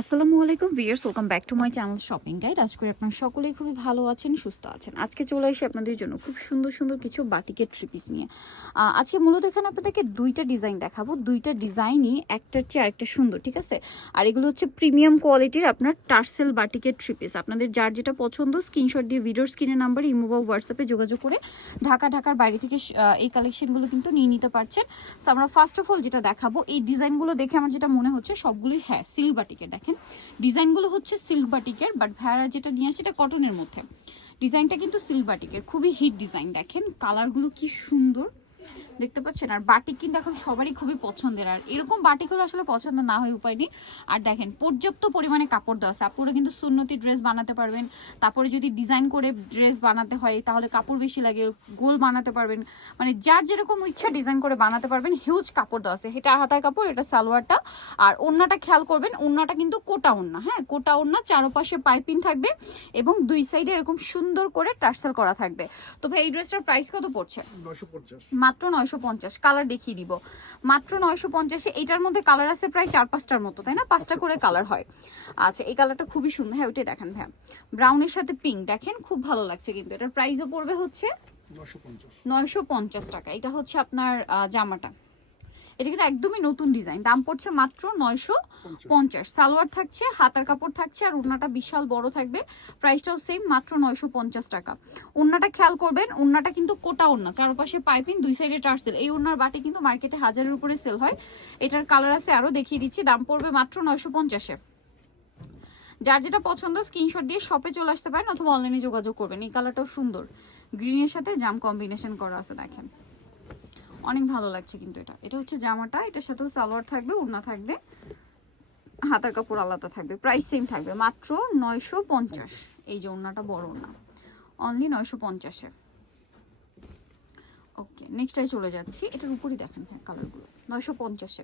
আসসালামু আলাইকুম viewers welcome back to my channel shopping guide. আজ করে আপনারা সকলেই খুবই ভালো আছেন, সুস্থ আছেন। আজকে চলে এসে আপনাদের জন্য খুব সুন্দর সুন্দর কিছু বাটিকের ট্রিপিস নিয়ে। আজকে মূলত এখানে আপনাদেরকে দুইটা ডিজাইন দেখাবো। দুইটা ডিজাইনই একটার চেয়ে আরেকটা সুন্দর, ঠিক আছে? আর এগুলো হচ্ছে প্রিমিয়াম কোয়ালিটির আপনার টার্সেল বাটিকের ট্রিপিস আপনাদের যার যেটা পছন্দ স্ক্রিনশট দিয়ে ভিডিওর স্ক্রিনের নাম্বার ইমো বা হোয়াটসঅ্যাপে যোগাযোগ করে ঢাকা, ঢাকার বাইরে থেকে এই কালেকশনগুলো কিন্তু নিয়ে নিতে পারছেন। সো আমরা ফার্স্ট অফ অল যেটা দেখাবো, এই ডিজাইনগুলো দেখে আমার যেটা মনে হচ্ছে, সবগুলোই হ্যাঁ সিল্ক বাটিকের দেখেন, ডিজাইনগুলো হচ্ছে সিল্ক বাটিকের বাট ভাইয়ারা যেটা নিয়ে আসে কটনের মধ্যে। ডিজাইনটা কিন্তু সিল্ক বাটিকের খুবই হিট ডিজাইন দেখেন। কালারগুলো কি সুন্দর। দেখতে পাচ্ছেন? আর বাটিক কিন্তু এখন সবারই খুবই পছন্দের। আর এরকম বাটিকগুলো আসলে পছন্দ না হয় উপায় নেই। আর দেখেন পর্যাপ্ত পরিমাণে কাপড় দেওয়া আছে। আপনারা কিন্তু সুন্নতি ড্রেস বানাতে পারবেন। তারপরে যদি ডিজাইন করে ড্রেস বানাতে হয় তাহলে কাপড় বেশি লাগে গোল বানাতে পারবেন। মানে যার যেরকম ইচ্ছা ডিজাইন করে বানাতে পারবেন হিউজ কাপড় দেওয়া আছে। এটা হাতার কাপড় এটা সালোয়ারটা। আর ওড়নাটা খেয়াল করবেন ওড়নাটা কিন্তু কোটা ওড়না হ্যাঁ? কোটা ওড়না চারপাশে পাইপিং থাকবে এবং দুই সাইডে এরকম সুন্দর করে টার্সেল করা থাকবে। তো ভাই এই ড্রেসটার প্রাইস কত পড়ছে? পঞ্চাশ। মাত্র নয়শো পঞ্চাশ কালার দেখিয়ে দিব। মাত্র নয়শো পঞ্চাশে এটার মধ্যে কালার আছে প্রায় চার পাঁচটার মতো তাই না? পাঁচটা করে কালার হয়। আচ্ছা এই কালারটা খুবই সুন্দর। হ্যাঁ ওইটাই দেখেন ভাই ব্রাউনের সাথে পিঙ্ক দেখেন? খুব ভালো লাগছে কিন্তু। এটার প্রাইসও পড়বে হচ্ছে নয়শো পঞ্চাশ। টাকা। এটা হচ্ছে আপনার জামাটা। এটা কিন্তু একদমই নতুন ডিজাইন। দাম পড়ছে মাত্র নয়শো পঞ্চাশ। সালোয়ার থাকছে হাতার কাপড় থাকছে আর ওড়নাটা বিশাল বড় থাকবে। প্রাইসটাও সেম মাত্র নয়শো পঞ্চাশ টাকা। ওড়নাটা খেয়াল করবেন ওড়নাটা কিন্তু কোটা ওড়না চারপাশে পাইপিং দুই সাইডে টার্সেল এই ওড়নার বাটি কিন্তু মার্কেটে হাজারের উপরে সেল হয়। এটার কালার আছে আরও দেখিয়ে দিচ্ছি দাম পড়বে মাত্র নয়শো পঞ্চাশে যার যেটা পছন্দ স্ক্রিনশট দিয়ে শপে চলে আসতে পারেন অথবা অনলাইনে যোগাযোগ করবেন। এই কালারটাও সুন্দর। গ্রিনের সাথে জাম কম্বিনেশন করা আছে দেখেন। অনেক ভালো লাগছে কিন্তু এটা। এটা হচ্ছে জামাটা, এটার সাথেও সালোয়ার থাকবে, ওড়না থাকবে, হাতার কাপড় আলাদা থাকবে প্রাইস সেম থাকবে। মাত্র নয়শো পঞ্চাশ, এই যে ওড়নাটা, বড় ওড়না। অনলি নয়শো পঞ্চাশে। ওকে নেক্সটাই চলে যাচ্ছি। এটার উপরই দেখেন হ্যাঁ কালারগুলো নয়শো পঞ্চাশে।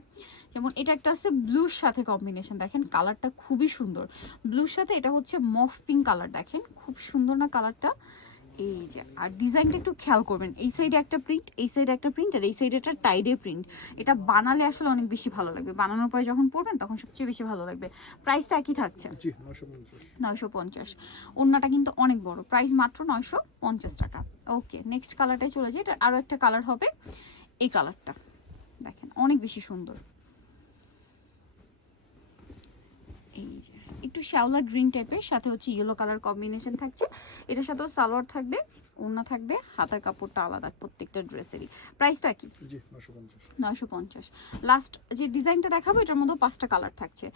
যেমন এটা একটা আছে ব্লুর সাথে কম্বিনেশন দেখেন কালারটা খুবই সুন্দর। ব্লুর সাথে এটা হচ্ছে মফ পিঙ্ক কালার দেখেন, খুব সুন্দর না কালারটা এই যে আর ডিজাইনটা একটু খেয়াল করবেন এই সাইডে একটা প্রিন্ট এই সাইডে একটা প্রিন্ট আর এই সাইডে একটা টাইডে প্রিন্ট এটা বানালে আসলে অনেক বেশি ভালো লাগবে। বানানোর পরে যখন পরবেন তখন সবচেয়ে বেশি ভালো লাগবে। প্রাইসটা একই থাকছে। নয়শো পঞ্চাশ। ওড়নাটা কিন্তু অনেক বড়। প্রাইস মাত্র নয়শো পঞ্চাশ টাকা। ওকে নেক্সট কালারটাই চলে যায় এটা আরও একটা কালার হবে। এই কালারটা দেখেন অনেক বেশি সুন্দর। এই যে একটু শ্যাওলা গ্রিন টাইপের সাথে হচ্ছে ইয়েলো কালার কম্বিনেশন থাকছে। এটার সাথেও সালোয়ার থাকবে ওড়না থাকবে হাতার কাপড়টা আলাদা প্রত্যেকটা ড্রেসেরই প্রাইসটা কি? নশো পঞ্চাশ। নয়শো পঞ্চাশ। লাস্ট যে ডিজাইনটা দেখাবো এটার মধ্যে পাঁচটা কালার থাকছে।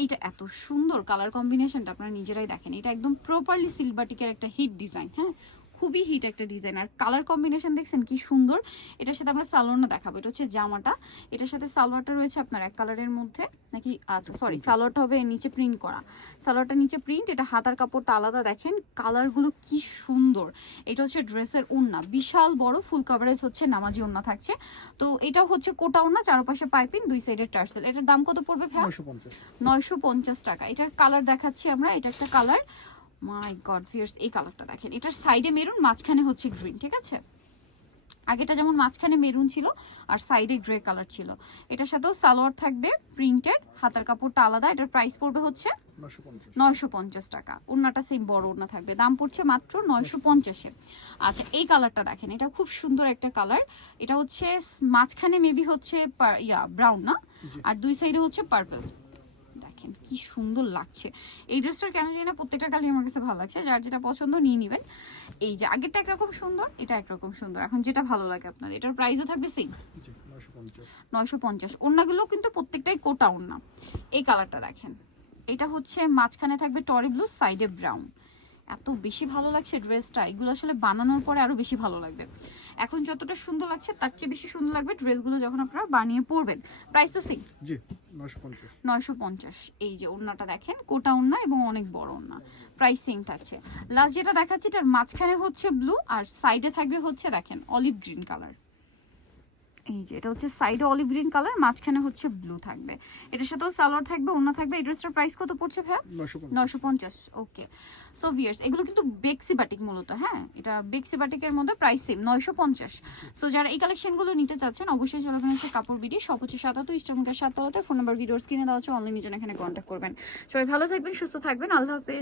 এইটা এত সুন্দর কালার কম্বিনেশনটা আপনারা নিজেরাই দেখেন। এটা একদম প্রপারলি সিলভাটিকের একটা হিট ডিজাইন হ্যাঁ? খুবই হিট একটা ডিজাইন। আর কালার কম্বিনেশন দেখছেন কি সুন্দর। এটার সাথে আমরা সালোয়ারটা দেখাবো। এটা হচ্ছে জামাটা। এটার সাথে সালোয়ারটা রয়েছে আপনার এক কালারের মধ্যে। নাকি আচ্ছা সরি সালোয়ারটা হবে নিচে প্রিন্ট করা। সালোয়ারটা নিচে প্রিন্ট এটা হাতার কাপড়টা আলাদা। দেখেন কালারগুলো কি সুন্দর। এটা হচ্ছে ড্রেসের ওড়না। বিশাল বড় ফুল কভারেজ হচ্ছে নামাজি ওড়না থাকছে। তো এটা হচ্ছে কোটা ওড়না চারপাশে পাইপিং দুই সাইডের টার্সেল এটার দাম কত পড়বে ভাই নয়শো পঞ্চাশ। টাকা। এটার কালার দেখাচ্ছি আমরা। এটা একটা কালার মাই গড ফিয়ার্স এই কালারটা দেখেন। এটার সাইডে মেরুন মাঝখানে হচ্ছে গ্রিন ঠিক আছে? আগেটা যেমন মাঝখানে মেরুন ছিল আর সাইডে গ্রে কালার ছিল। এটার সাথেও সালোয়ার থাকবে প্রিন্টেড হাতার কাপড়টা আলাদা এটার প্রাইস পড়বে হচ্ছে নয়শো পঞ্চাশ। টাকা। ওড়নাটা সেম বড় ওড়না থাকবে দাম পড়ছে মাত্র নয়শো পঞ্চাশে। আচ্ছা এই কালারটা দেখেন এটা খুব সুন্দর একটা কালার এটা হচ্ছে মাঝখানে মেবি হচ্ছে ইয়া ব্রাউন না? আর দুই সাইডে হচ্ছে পার্পল দেখেন, কি সুন্দর লাগছে। এই ড্রেসটার কেন জানি না, প্রত্যেকটা কালি আমার কাছে ভালো লাগছে, যার যেটা পছন্দ নিয়ে নেবেন। এই যে, আগেরটা একরকম সুন্দর, এটা একরকম সুন্দর। এখন যেটা ভালো লাগে আপনাদের এটার প্রাইসও থাকবে সেম নয়শো পঞ্চাশ। ওড়নাগুলো কিন্তু প্রত্যেকটাই কোটা ওড়না। এই কালারটা দেখেন, এটা হচ্ছে, মাঝখানে থাকবে টরি ব্লু সাইডে ব্রাউন এত বেশি ভালো লাগছে ড্রেসটা। এগুলো আসলে বানানোর পরে আরও বেশি ভালো লাগবে। এখন যতটা সুন্দর লাগছে তার চেয়ে বেশি সুন্দর লাগবে ড্রেসগুলো যখন আপনারা বানিয়ে পরবেন। প্রাইস তো সেম জি নয়শো পঞ্চাশ। এই যে ওড়নাটা দেখেন কোটা ওড়না এবং অনেক বড় ওড়না। প্রাইস সেম থাকছে। লাস্ট যেটা দেখাচ্ছি এটার মাঝখানে হচ্ছে ব্লু আর সাইডে থাকবে হচ্ছে দেখেন অলিভ গ্রিন কালার এই যে এটা হচ্ছে সাইডে অলিভ গ্রিন কালার মাঝখানে হচ্ছে ব্লু থাকবে। এটার সাথেও সালোয়ার থাকবে অন্য থাকবে। এই ড্রেসটার প্রাইস কত পড়ছে পঞ্চাশ। নয়শো পঞ্চাশ ওকে সো ভিয়ার্স এগুলো কিন্তু বেক্সি বাটিক মূলত হ্যাঁ? এটা বেক্সি বাটিকের মধ্যে প্রাইস সেম নয়শো পঞ্চাশ। সো যারা এই কালেকশনগুলো নিতে চাচ্ছেন অবশ্যই চলবেন হচ্ছে কাপড় বিডি সব হচ্ছে সাতাত্তর ইস্টামকার সাততলাতে। ফোন নাম্বার ভিডিওর স্ক্রিনে দেওয়া হচ্ছে অনলাইন এখানে কন্ট্যাক্ট করবেন। সবাই ভালো থাকবেন সুস্থ থাকবেন। আল্লাহ হাফেজ।